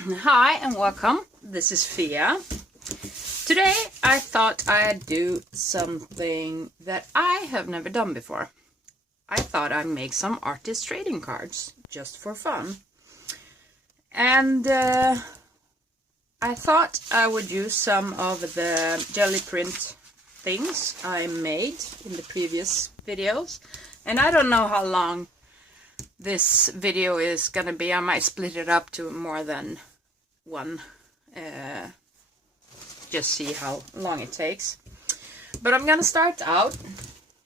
Hi and welcome. This is Fia. Today I thought I'd do something that I have never done before. I thought I'd make some artist trading cards just for fun. And I thought I would use some of the jelly print things I made in the previous videos. And I don't know how long this video is gonna be. I might split it up to more than one, just see how long it takes. But I'm gonna start out,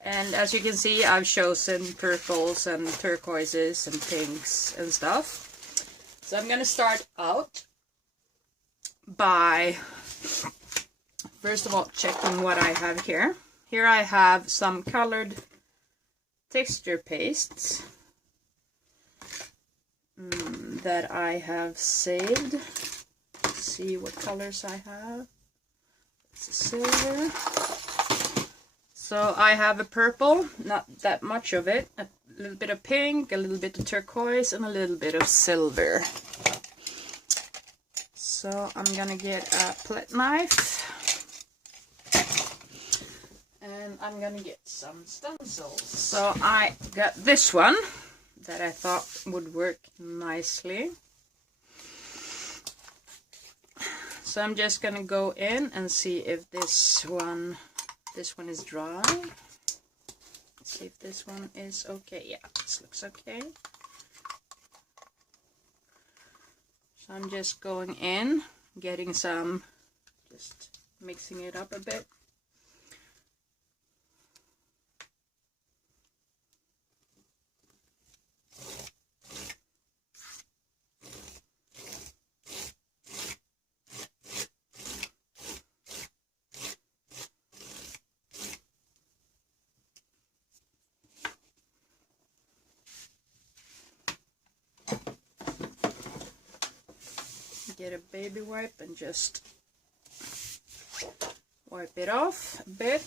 and as you can see, I've chosen purples and turquoises and pinks and stuff. So I'm gonna start out by first of all checking what I have here. Here I have some colored texture pastes that I have saved. Let's see what colors I have. It's a silver. So I have a purple, not that much of it, a little bit of pink, a little bit of turquoise, and a little bit of silver. So I'm gonna get a palette knife, and I'm gonna get some stencils. So I got this one that I thought would work nicely. So I'm just gonna go in and see if this one is dry. Let's see if this one is okay. Yeah, this looks okay. So I'm just going in, getting some, just mixing it up a bit. Get a baby wipe and just wipe it off a bit.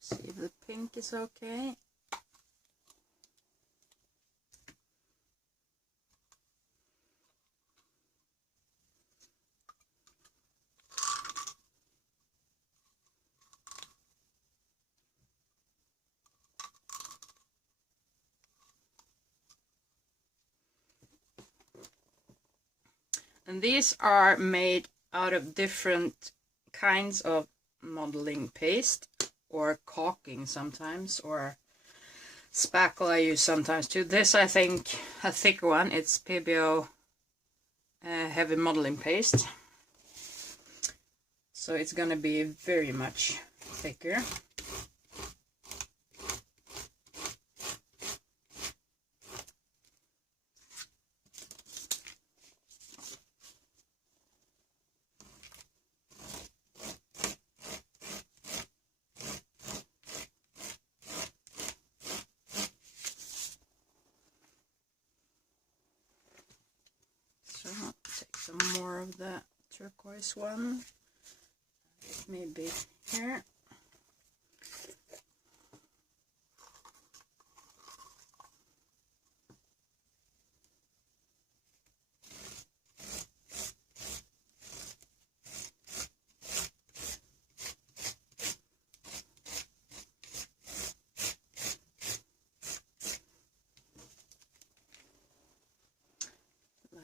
See if the pink is okay. And these are made out of different kinds of modeling paste, or caulking sometimes, or spackle I use sometimes too. This, I think, a thicker one, it's PBO heavy modeling paste. So it's gonna be very much thicker. So I'll take some more of that turquoise one, maybe here.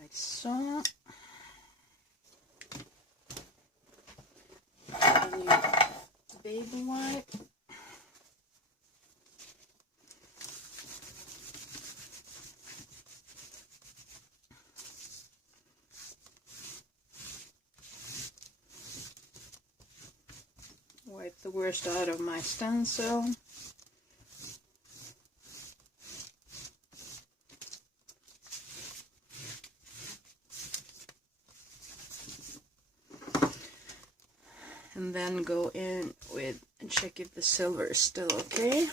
Like so. Baby wipe. Wipe the worst out of my stencil. And then go in with and check if the silver is still okay.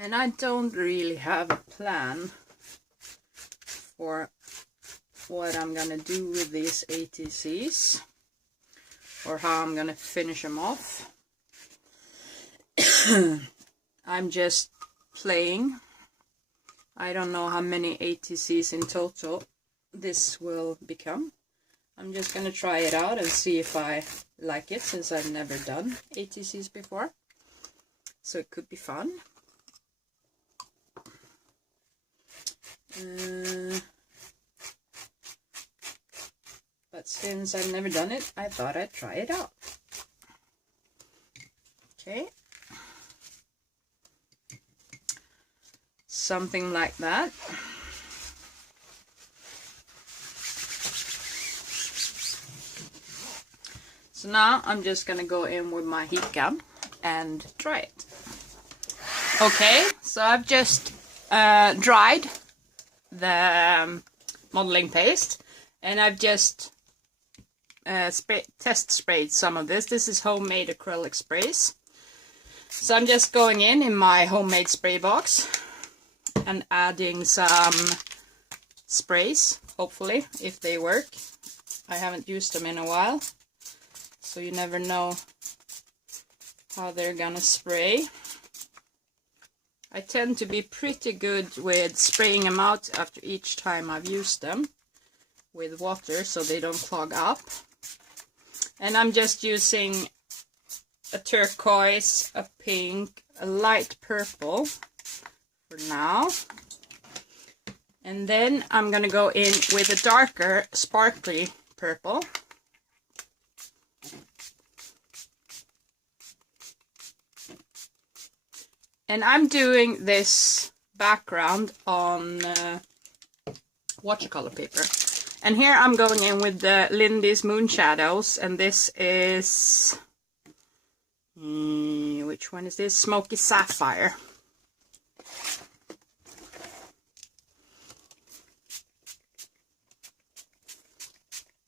And I don't really have a plan for what I'm gonna do with these ATCs or how I'm gonna finish them off. I'm just playing. I don't know how many ATCs in total this will become. I'm just gonna try it out and see if I like it, since I've never done ATCs before. So it could be fun. But since I've never done it, I thought I'd try it out. Okay. Something like that. So now I'm just gonna go in with my heat gun and try it. Okay, so I've just dried the modeling paste, and I've just test sprayed some of this. This is homemade acrylic sprays. So I'm just going in my homemade spray box and adding some sprays, hopefully, if they work. I haven't used them in a while, so you never know how they're gonna spray. I tend to be pretty good with spraying them out after each time I've used them with water, so they don't clog up. And I'm just using a turquoise, a pink, a light purple for now. And then I'm gonna go in with a darker, sparkly purple. And I'm doing this background on watercolor paper. And here I'm going in with the Lindy's Moon Shadows, and this is, which one is this? Smoky Sapphire.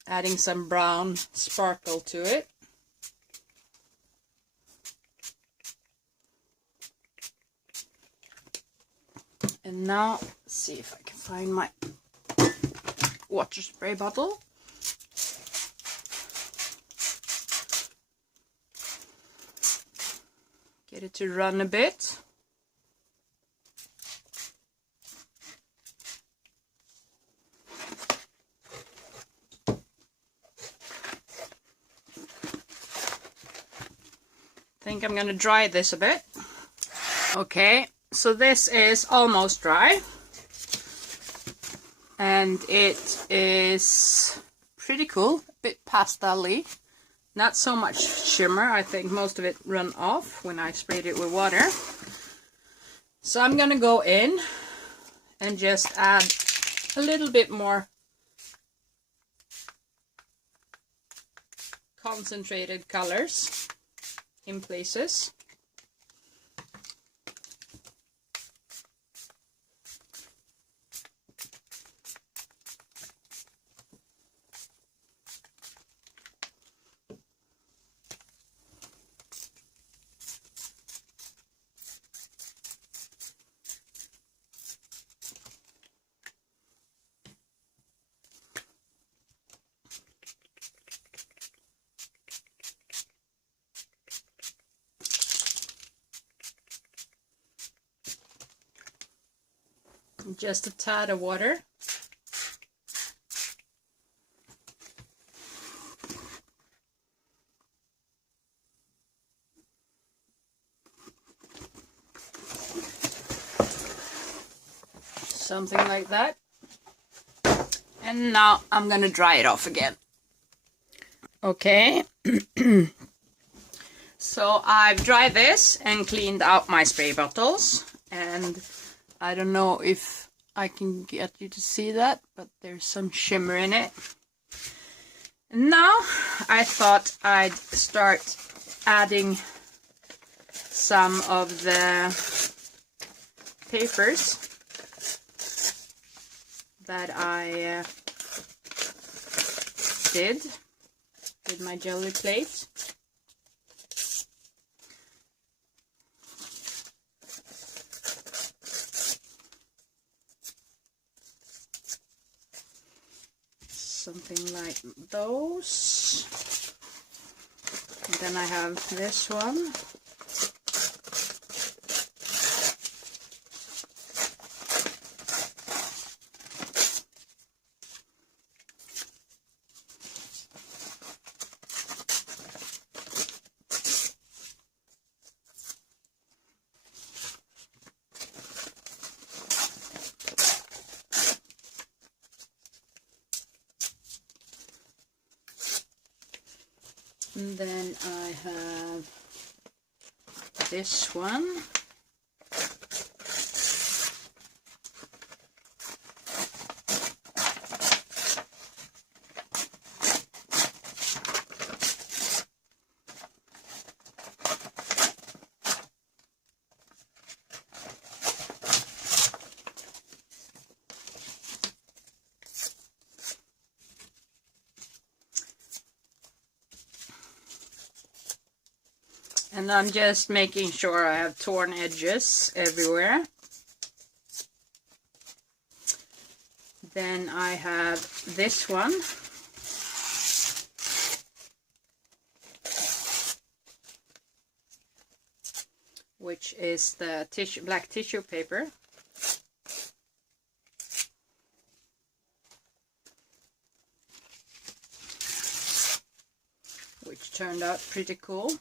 Adding some brown sparkle to it. And now, let's see if I can find my water spray bottle. Get it to run a bit. I think I'm gonna dry this a bit. Okay, so this is almost dry. And it is pretty cool, a bit pastel-y. Not so much shimmer. I think most of it run off when I sprayed it with water. So I'm gonna go in and just add a little bit more concentrated colors in places. Just a tad of water. Something like that. And now I'm gonna dry it off again. Okay. So I've dried this and cleaned out my spray bottles, and I don't know if I can get you to see that, but there's some shimmer in it. And now I thought I'd start adding some of the papers that I did with my jelly plate. something like those. And then I have this one. And then I have this one. And I'm just making sure I have torn edges everywhere. Then I have this one. Which is the black tissue paper. Which turned out pretty cool.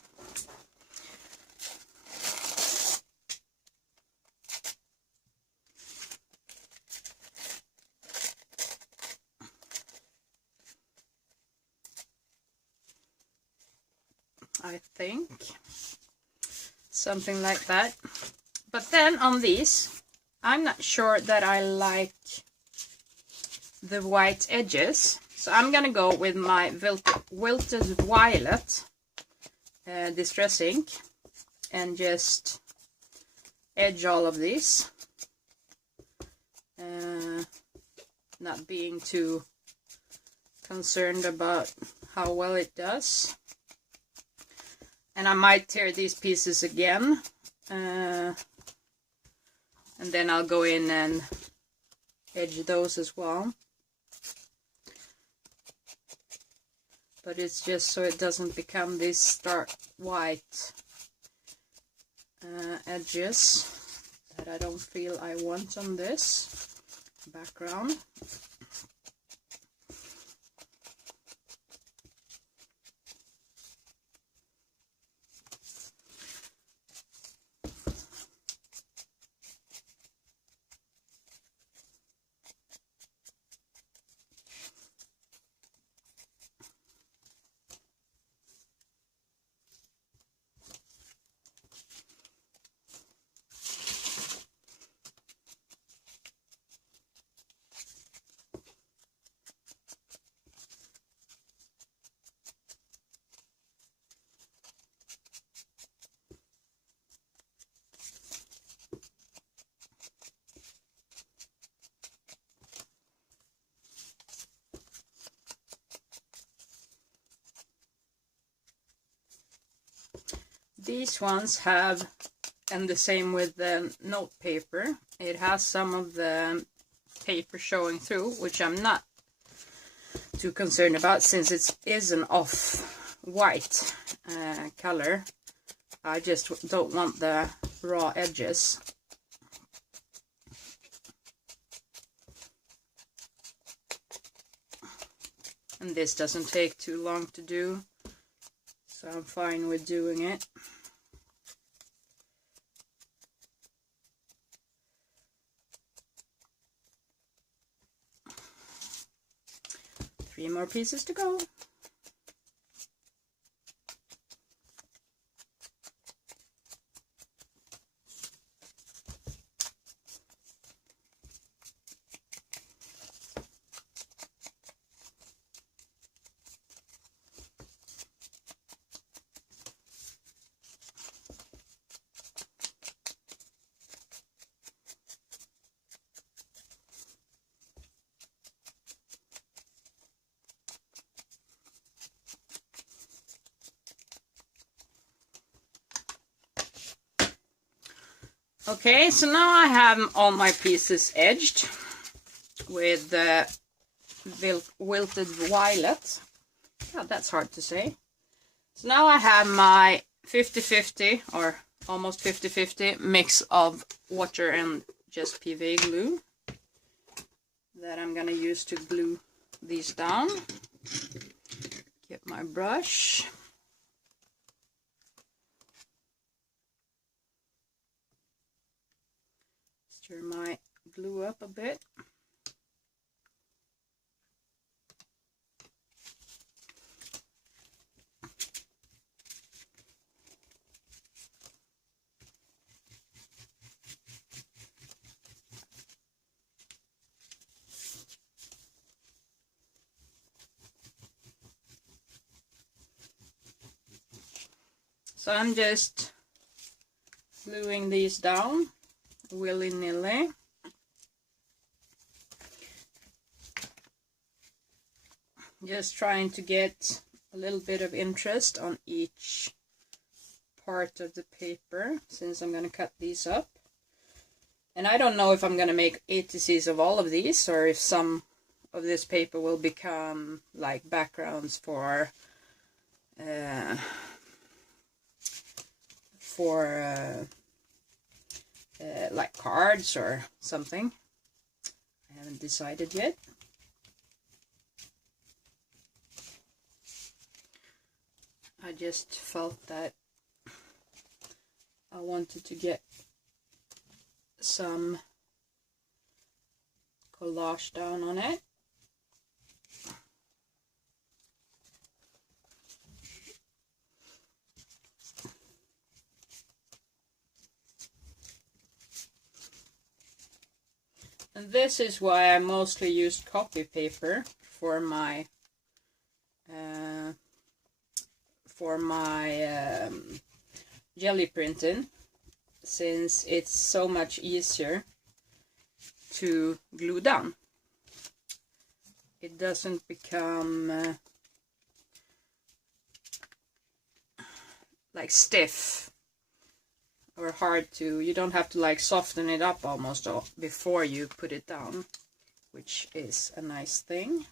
I think something like that. But then on these, I'm not sure that I like the white edges, so I'm gonna go with my Wilted Violet Distress ink and just edge all of these, not being too concerned about how well it does. And I might tear these pieces again, and then I'll go in and edge those as well. But it's just so it doesn't become these stark white edges that I don't feel I want on this background. These ones have, and the same with the note paper, it has some of the paper showing through, which I'm not too concerned about since it is an off-white color. I just don't want the raw edges. And this doesn't take too long to do, so I'm fine with doing it. Three more pieces to go. Okay, so now I have all my pieces edged with wilted violet. Yeah, that's hard to say. So now I have my 50-50 or almost 50-50 mix of water and just PVA glue that I'm gonna use to glue these down. Get my brush. Stir my glue up a bit. So I'm just gluing these down willy-nilly. Just trying to get a little bit of interest on each part of the paper, since I'm going to cut these up. And I don't know if I'm going to make ATCs of all of these, or if some of this paper will become like backgrounds for like cards or something. I haven't decided yet. I just felt that I wanted to get some collage down on it. And this is why I mostly used copy paper for my jelly printing, since it's so much easier to glue down. It doesn't become like stiff or hard to, you don't have to like soften it up almost before you put it down, which is a nice thing.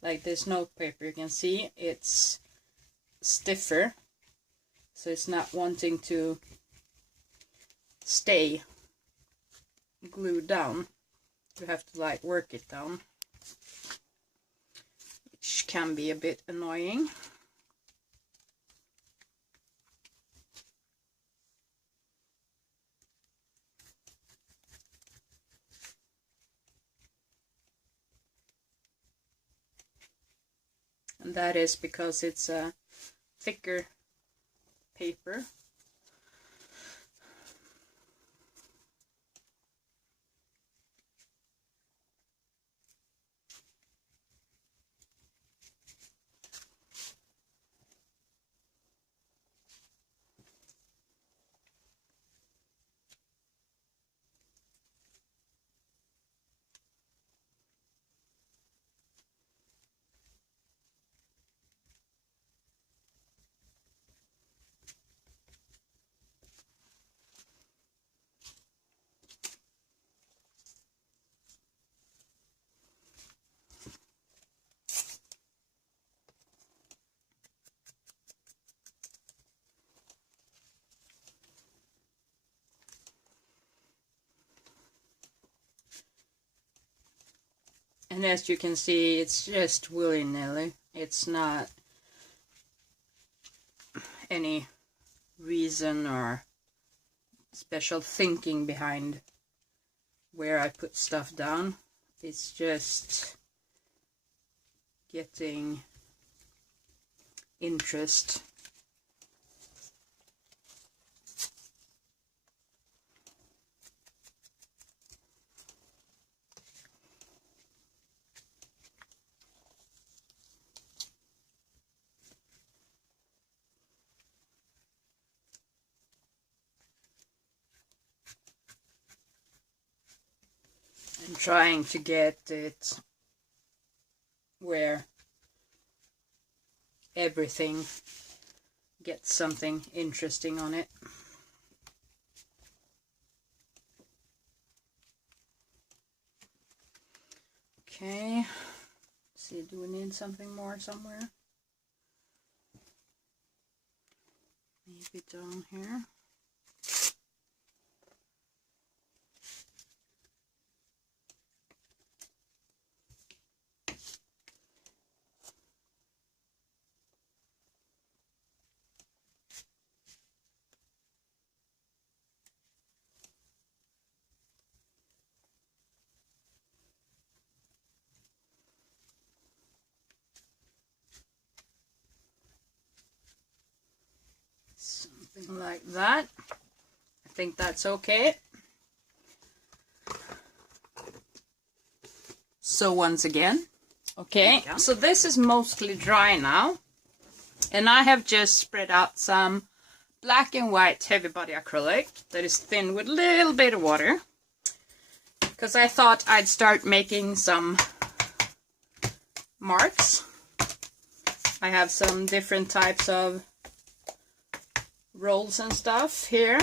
Like this note paper, you can see it's stiffer, so it's not wanting to stay glued down. You have to like work it down, which can be a bit annoying. And that is because it's a thicker paper. And as you can see, it's just willy-nilly. It's not any reason or special thinking behind where I put stuff down. It's just getting interest. I'm trying to get it where everything gets something interesting on it. Okay. Let's see, do we need something more somewhere? Maybe down here. Something like that. I think that's okay. So once again, okay, so this is mostly dry now. And I have just spread out some black and white heavy body acrylic that is thin with a little bit of water. Because I thought I'd start making some marks. I have some different types of rolls and stuff here.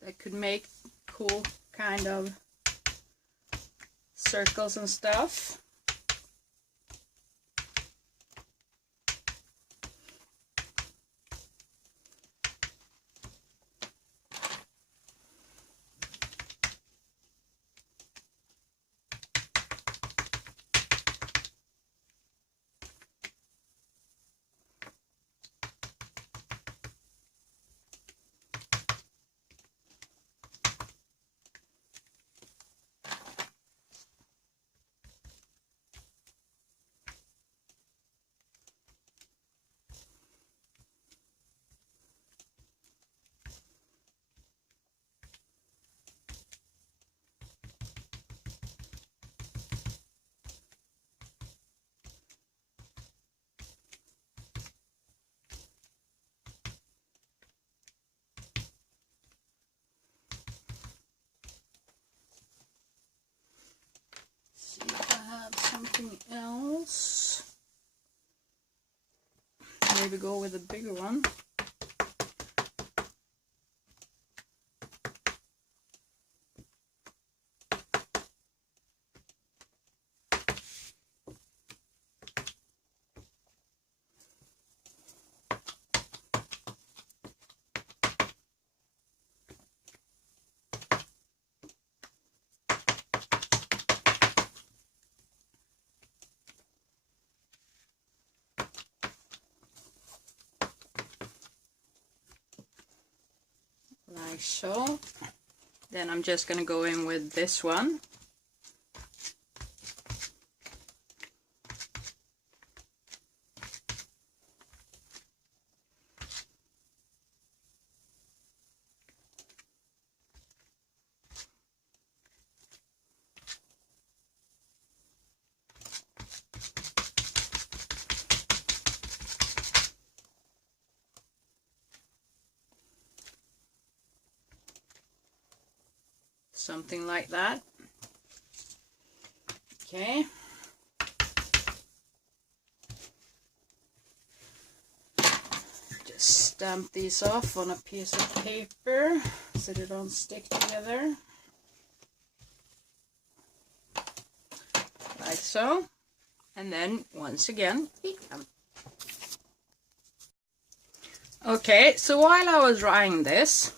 That could make cool kind of circles and stuff. Something else. Maybe go with a bigger one. Like so. Then I'm just going to go in with this one. Something like that. Okay. Just stamp these off on a piece of paper so they don't stick together. Like so. And then once again, eat them. Okay, so while I was drying this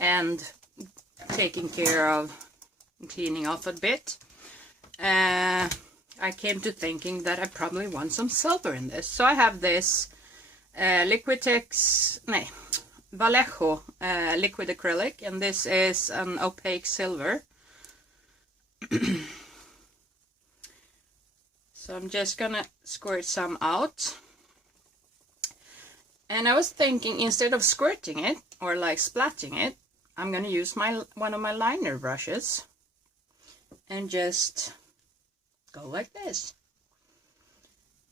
and taking care of cleaning off a bit, I came to thinking that I probably want some silver in this. So I have this Vallejo liquid acrylic, and this is an opaque silver. So I'm just gonna squirt some out. And I was thinking, instead of squirting it or like splatting it, I'm gonna use one of my liner brushes and just go like this.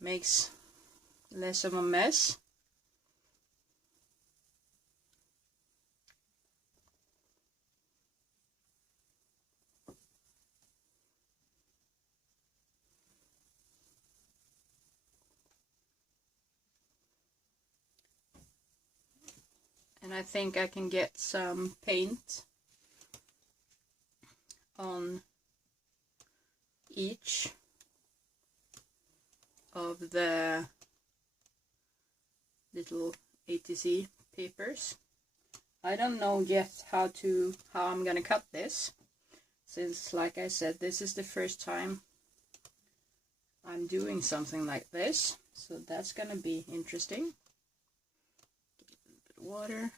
Makes less of a mess. And I think I can get some paint on each of the little ATC papers. I don't know yet how I'm gonna cut this, since, like I said, this is the first time I'm doing something like this, so that's gonna be interesting. Get a little bit of water.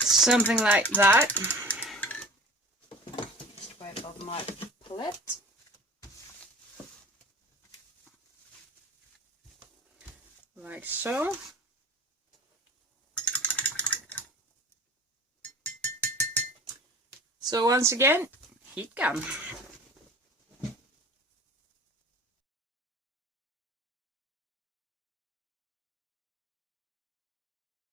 Something like that. Just wipe off my palette. Like so. So once again, heat gun.